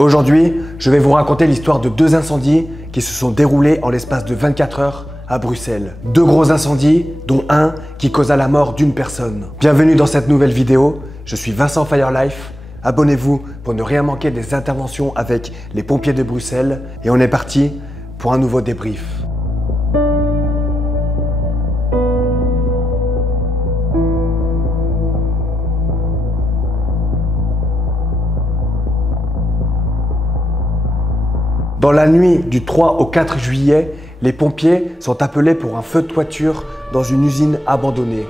Aujourd'hui, je vais vous raconter l'histoire de deux incendies qui se sont déroulés en l'espace de 24 heures à Bruxelles. Deux gros incendies, dont un qui causa la mort d'une personne. Bienvenue dans cette nouvelle vidéo, je suis Vincent Firelife. Abonnez-vous pour ne rien manquer des interventions avec les pompiers de Bruxelles. Et on est parti pour un nouveau débrief. Dans la nuit du 3 au 4 juillet, les pompiers sont appelés pour un feu de toiture dans une usine abandonnée.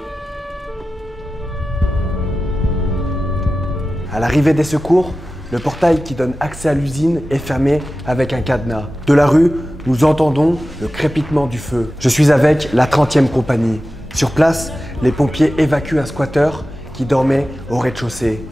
À l'arrivée des secours, le portail qui donne accès à l'usine est fermé avec un cadenas. De la rue, nous entendons le crépitement du feu. Je suis avec la 30e compagnie. Sur place, les pompiers évacuent un squatter qui dormait au rez-de-chaussée.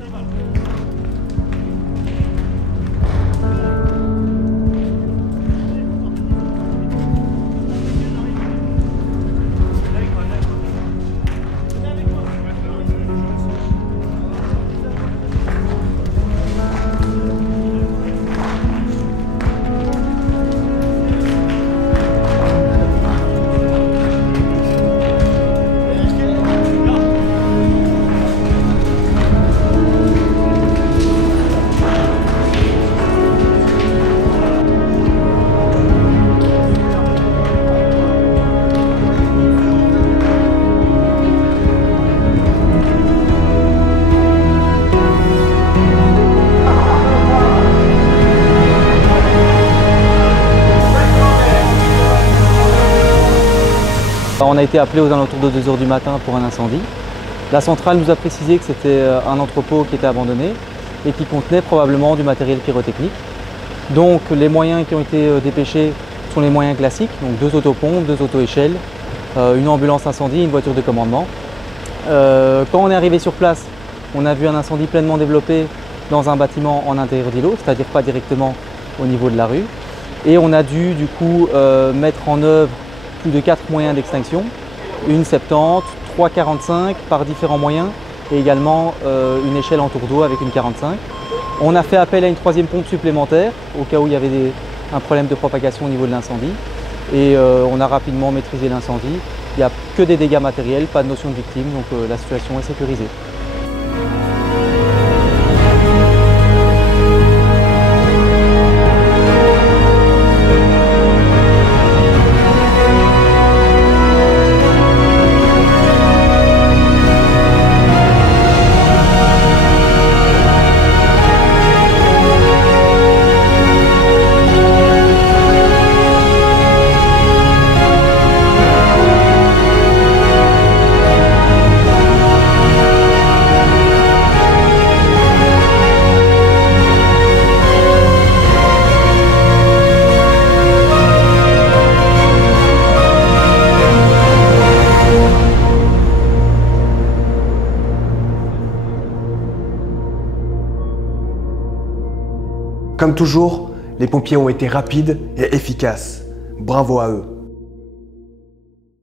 On a été appelé aux alentours de 2 h du matin pour un incendie. La centrale nous a précisé que c'était un entrepôt qui était abandonné et qui contenait probablement du matériel pyrotechnique. Donc les moyens qui ont été dépêchés sont les moyens classiques, donc 2 autopompes, 2 auto-échelles, une ambulance incendie, une voiture de commandement. Quand on est arrivé sur place, on a vu un incendie pleinement développé dans un bâtiment en intérieur d'îlot, c'est-à-dire pas directement au niveau de la rue. Et on a dû du coup mettre en œuvre plus de 4 moyens d'extinction, une 70, 3 45 par différents moyens et également une échelle en tour d'eau avec une 45. On a fait appel à une 3e pompe supplémentaire au cas où il y avait un problème de propagation au niveau de l'incendie et on a rapidement maîtrisé l'incendie. Il n'y a que des dégâts matériels, pas de notion de victime, donc la situation est sécurisée. Comme toujours, les pompiers ont été rapides et efficaces. Bravo à eux.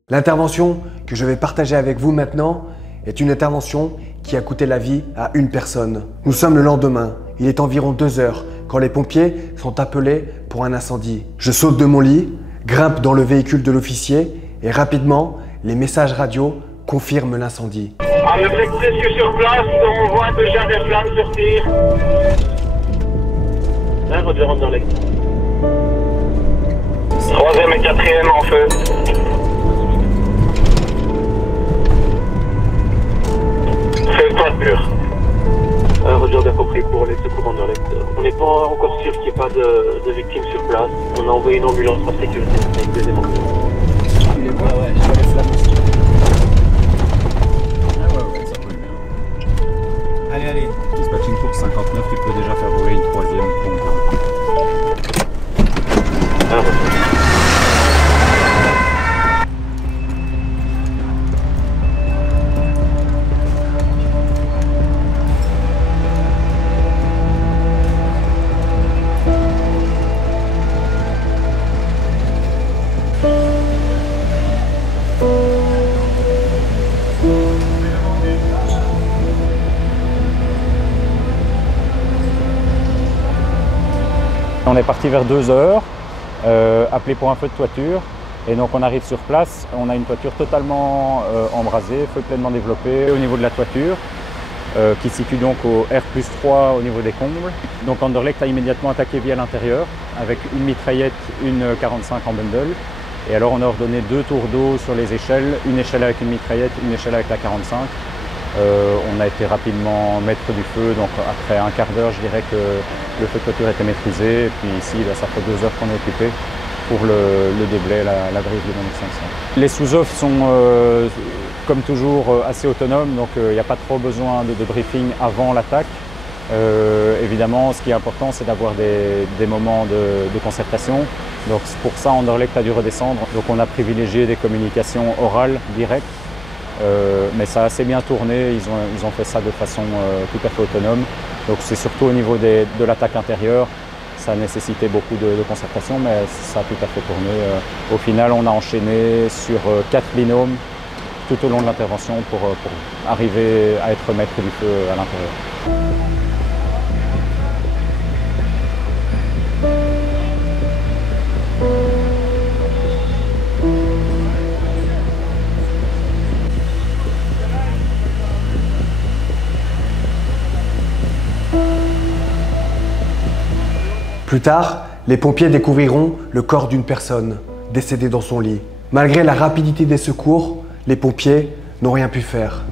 L'intervention que je vais partager avec vous maintenant est une intervention qui a coûté la vie à une personne. Nous sommes le lendemain, il est environ 2 heures quand les pompiers sont appelés pour un incendie. Je saute de mon lit, grimpe dans le véhicule de l'officier et rapidement, les messages radio confirment l'incendie. On est presque sur place, on voit déjà des flammes sortir. Là, Roger rentre dans l'ex. 3e et 4e en feu. C'est le toiture. Roger bien compris pour les secours en alerte. On n'est pas encore sûr qu'il n'y ait pas de victimes sur place. On a envoyé une ambulance par sécurité avec 2 éléments. Tu les vois? Ouais, je vois les flammes aussi. Ah ouais, ça peut bien. Allez. Dispatching pour 59, tu peux déjà faire rouler une 3e pompe. On est parti vers 2 h, appelé pour un feu de toiture. Et donc on arrive sur place, on a une toiture totalement embrasée, feu pleinement développé au niveau de la toiture, qui se situe donc au R+3 au niveau des combles. Donc Anderlecht a immédiatement attaqué via l'intérieur, avec une mitraillette, une 45 en bundle. Et alors on a ordonné 2 tours d'eau sur les échelles, une échelle avec une mitraillette, une échelle avec la 45. On a été rapidement maître du feu, donc après un quart d'heure je dirais que le feu de toiture était maîtrisé. Et puis ici, ça fait 2 heures qu'on est occupé pour le déblai, la brise du 2500. Les sous-offres sont comme toujours assez autonomes, donc il n'y a pas trop besoin de briefing avant l'attaque. Évidemment, ce qui est important, c'est d'avoir des moments de concertation. Donc pour ça, Anderlecht a dû redescendre. Donc on a privilégié des communications orales directes, mais ça a assez bien tourné. Ils ont fait ça de façon tout à fait autonome. Donc c'est surtout au niveau de l'attaque intérieure. Ça a nécessité beaucoup de concertation, mais ça a tout à fait tourné. Au final, on a enchaîné sur 4 binômes tout au long de l'intervention pour arriver à être maître du feu à l'intérieur. Plus tard, les pompiers découvriront le corps d'une personne décédée dans son lit. Malgré la rapidité des secours, les pompiers n'ont rien pu faire.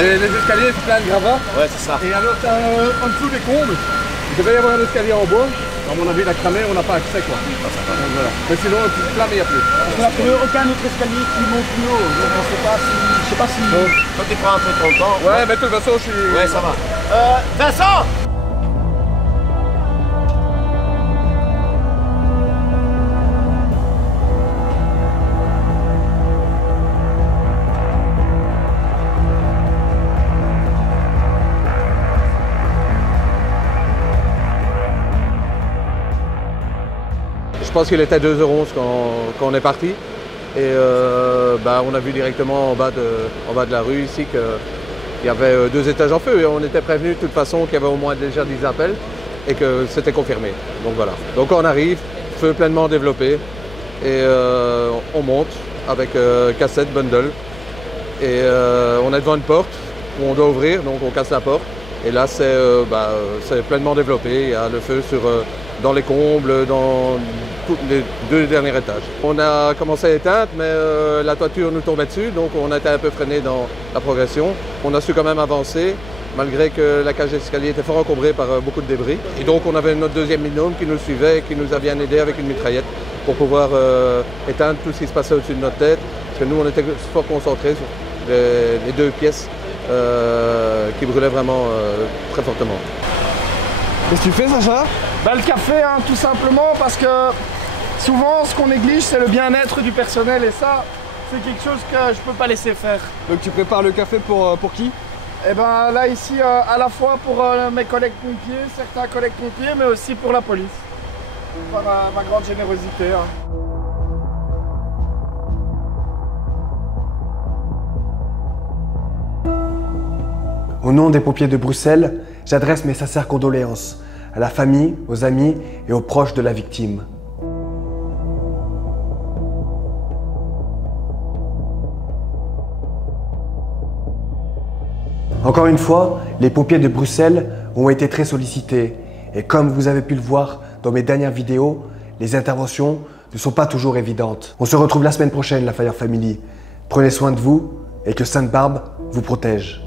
Les escaliers, c'est plein de gravats. Ouais, c'est ça. Et alors, en dessous des combles, il devait y avoir un escalier en bois. À mon avis, il a cramé, on n'a pas accès, quoi. Donc, voilà. Mais sinon, là, il n'y a plus. On n'a trouvé aucun autre escalier qui monte plus haut. Donc, on sait pas si. Je sais pas si. Toi, tu prends un peu ton temps. Ouais, mais de toute façon, je suis. Ouais, ça va. Vincent! Je pense qu'il était 2h11 quand on est parti. Et on a vu directement en bas de la rue ici qu'il y avait 2 étages en feu. Et on était prévenu de toute façon qu'il y avait au moins déjà 10 appels et que c'était confirmé. Donc voilà. Donc on arrive, feu pleinement développé. Et on monte avec cassette, bundle. Et on est devant une porte où on doit ouvrir, donc on casse la porte. Et là c'est pleinement développé. Il y a le feu dans les combles, dans les 2 derniers étages. On a commencé à éteindre, mais la toiture nous tombait dessus, donc on a été un peu freiné dans la progression. On a su quand même avancer, malgré que la cage d'escalier était fort encombrée par beaucoup de débris. Et donc on avait notre deuxième binôme qui nous suivait et qui nous a bien aidé avec une mitraillette pour pouvoir éteindre tout ce qui se passait au-dessus de notre tête. Parce que nous, on était fort concentrés sur les 2 pièces qui brûlaient vraiment très fortement. Qu'est-ce que tu fais, Sacha? Le café, hein, tout simplement, parce que souvent, ce qu'on néglige, c'est le bien-être du personnel, et ça, c'est quelque chose que je peux pas laisser faire. Donc tu prépares le café pour qui? Et ben là, ici, à la fois pour mes collègues pompiers, certains collègues pompiers, mais aussi pour la police. Par ma grande générosité. Hein. Au nom des pompiers de Bruxelles, j'adresse mes sincères condoléances à la famille, aux amis et aux proches de la victime. Encore une fois, les pompiers de Bruxelles ont été très sollicités et comme vous avez pu le voir dans mes dernières vidéos, les interventions ne sont pas toujours évidentes. On se retrouve la semaine prochaine, la Fire Family. Prenez soin de vous et que Sainte Barbe vous protège.